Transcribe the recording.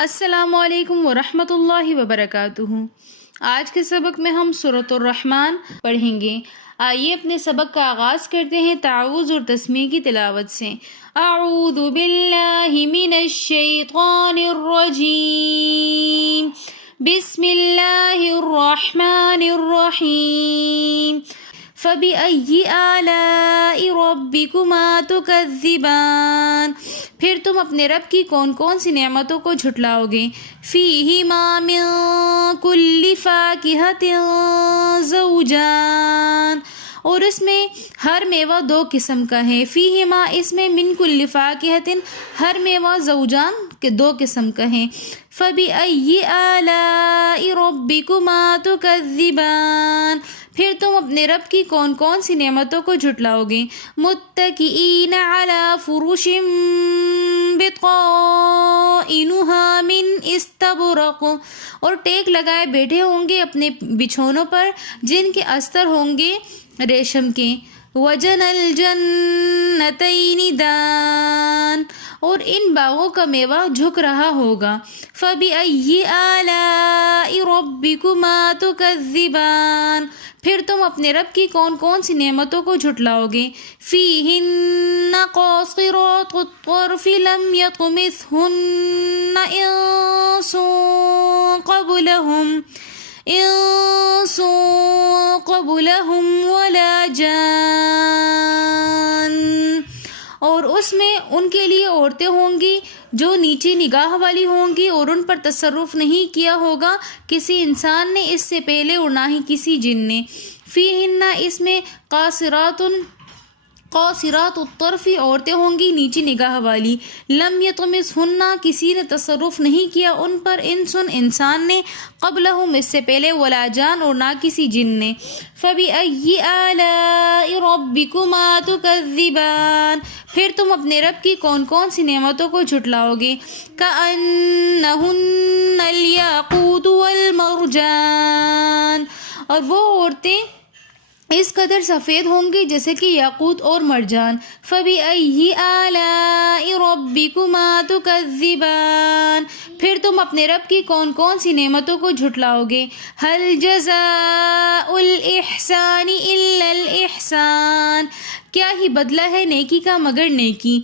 السلام علیکم ورحمۃ اللہ وبرکاتہ۔ آج کے سبق میں ہم سورۃ الرحمن پڑھیں گے۔ آئیے اپنے سبق کا آغاز کرتے ہیں تعوذ اور تسمیہ کی تلاوت سے۔ اعوذ باللہ من الشیطان الرجیم، بسم اللہ الرحمن الرحیم۔ فَبِأَيِّ آلَاءِ رَبِّكُمَا تُكَذِّبَانِ، پھر تم اپنے رب کی کون کون سی نعمتوں کو جھٹلاؤ گے۔ فِيهِمَا مِن كُلِّ فَاكِهَةٍ زَوْجَانِ، اور اس میں ہر میوہ دو قسم کا ہے۔ فِيهِمَا اس میں من كُلِّ فَاكِهَةٍ ہر میوہ زوجان کے دو قسم کا ہے۔ فَبِأَيِّ آلَاءِ رَبِّكُمَا تُكَذِّبَانِ، پھر تم اپنے رب کی کون کون سی نعمتوں کو جھٹلاؤ گے۔ متکئین علی فرش بطائنها من استبرق، اور ٹیک لگائے بیٹھے ہوں گے اپنے بچھونوں پر جن کے استر ہوں گے ریشم کے۔ وجن الجنتین دان، اور ان باغوں کا میوہ جھک رہا ہوگا۔ فَبِأَيِّ آلَاءِ رَبِّكُمَا تُكَذِّبَانِ، پھر تم اپنے رب کی کون کون سی نعمتوں کو جھٹلاؤ گے۔ فِيهِنَّ قَاصِرَاتُ الطَّرْفِ لَمْ يَطْمِثْهُنَّ إِنسٌ قَبْلَهُمْ وَلَا جَانٌّ، اور اس میں ان کے لیے عورتیں ہوں گی جو نیچی نگاہ والی ہوں گی، اور ان پر تصرف نہیں کیا ہوگا کسی انسان نے اس سے پہلے اور نہ ہی کسی جن نے۔ فِيهِنَّ اس میں قاصرات الطرف عورتیں ہوں گی نیچی نگاہ والی، لم یطمثہن کسی نے تصرف نہیں کیا ان پر، انسن انسان نے، قبلہم اس سے پہلے، ولا جان اور نہ کسی جن نے۔ فَبِأَيِّ آلَاءِ رَبِّكُمَا تُكَذِّبَانِ، پھر تم اپنے رب کی کون کون سی نعمتوں کو جھٹلاؤ گے۔ كَأَنَّهُنَّ الْيَاقُوتُ وَالْمَرْجَانُ، اور وہ عورتیں اس قدر سفید ہوں گی جیسے کہ یاقوت اور مرجان۔ فَبِأَيِّ آلَاءِ رَبِّكُمَا تُكَذِّبَانِ، پھر تم اپنے رب کی کون کون سی نعمتوں کو جھٹلاؤ گے۔ هَلْ جَزَاءُ الْإِحْسَانِ إِلَّا الْإِحْسَانُ، کیا ہی بدلہ ہے نیکی کا مگر نیکی۔